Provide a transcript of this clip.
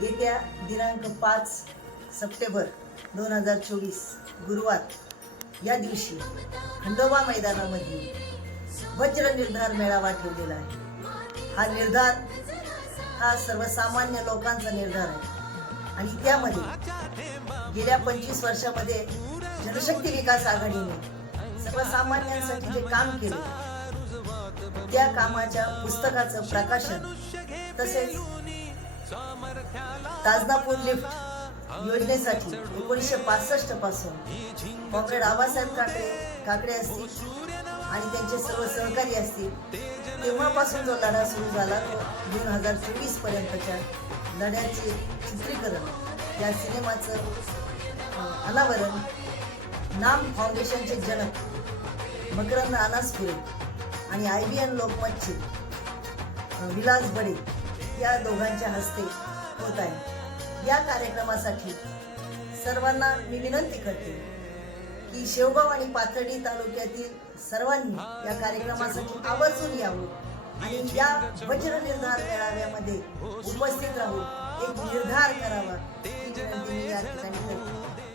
येत्या दिनांक 5 सप्टेंबर 2024 गुरुवार या दिवशी खंडोबा मैदानामध्ये वज्र निर्धार मेळावा ठेवलेला आहे। हा निर्धार हा सर्वसामान्य लोकांचा निर्धार आहे आणि त्यामध्ये गेल्या 25 वर्षामध्ये जनशक्ती विकास आघाडीने सर्वसामान्यांसाठी जे काम केले त्या कामाच्या पुस्तकाचं प्रकाशन तसेच ताजनापूर लिफ्ट योजनेसाठी 1965 पासून कॉम्रेड आबासाहेब काकडे असतील आणि त्यांचे सर्व सहकारी असतील तेव्हापासून जो लढा सुरू झाला तो 2024 पर्यंतच्या लढ्याचे चित्रीकरण या सिनेमाचं अनावरण नाम फाउंडेशनचे जनक मकरंद अनासपुरे आणि IBN लोकमतचे विलास बडे या दोघांच्या हस्ते होत आहे। या कार्यक्रमासाठी सर्वांना मी विनंती करते की शेवगाव आणि पाथर्डी तालुक्यातील सर्वांनी या कार्यक्रमासाठी आवर्जून यावं आणि या वज्र निर्धार मेळाव्यामध्ये उपस्थित राहून एक निर्धार करावा ही विनंती मी या ठिकाणी करते।